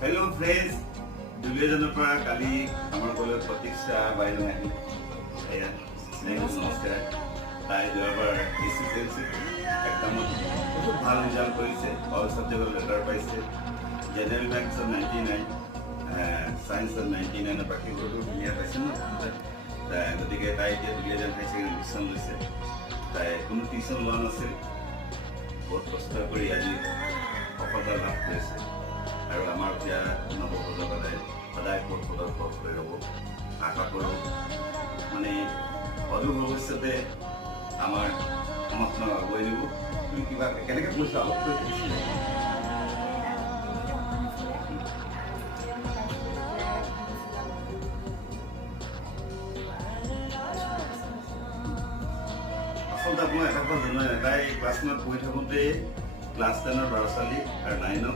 Hello' friends, দুলীয়াজানৰ পৰা কালি আমাৰ কলেজত প্ৰতীক্ষা বাইদেউ আহিল। এয়া নমস্কাৰ। তাই যোৱাবাৰ এছএছএলচি এক্সামত বহুত ভাল ৰিজাল্ট কৰিছে, অল ছাবজেক্টত লেটাৰ পাইছে। জেনেৰেল মেথছত 99, ছায়েন্সত 99, বাকীবোৰতো ধুনীয়া পাইছে ন। গতিকে তাই এতিয়া দুলীয়াজান হাই ছেকেণ্ডেৰী টিউশ্যন লৈছে। তাই কোনো টিউশ্যন লোৱা নাছিল, বহুত কষ্ট কৰি আজি সফলতা লাভ কৰিছে। আৰু আমাৰ এতিয়া নৱপ্ৰজন্মই সদায় পথৰ পথ হৈ ৰ'ব আশা কৰোঁ। মানে অদূৰ ভৱিষ্যতে আমাৰ সমাজখনক আগুৱাই নিব। তুমি কিবা কেনেকৈ কৈছা অলপ কৈ দিছিলে? আচলতে আপোনাৰ এটা কথা জনোৱা নাই, তাই ক্লাছ 9 পঢ়ি থাকোঁতে ক্লাছ 10ৰ ল'ৰা ছোৱালী আৰু 9ত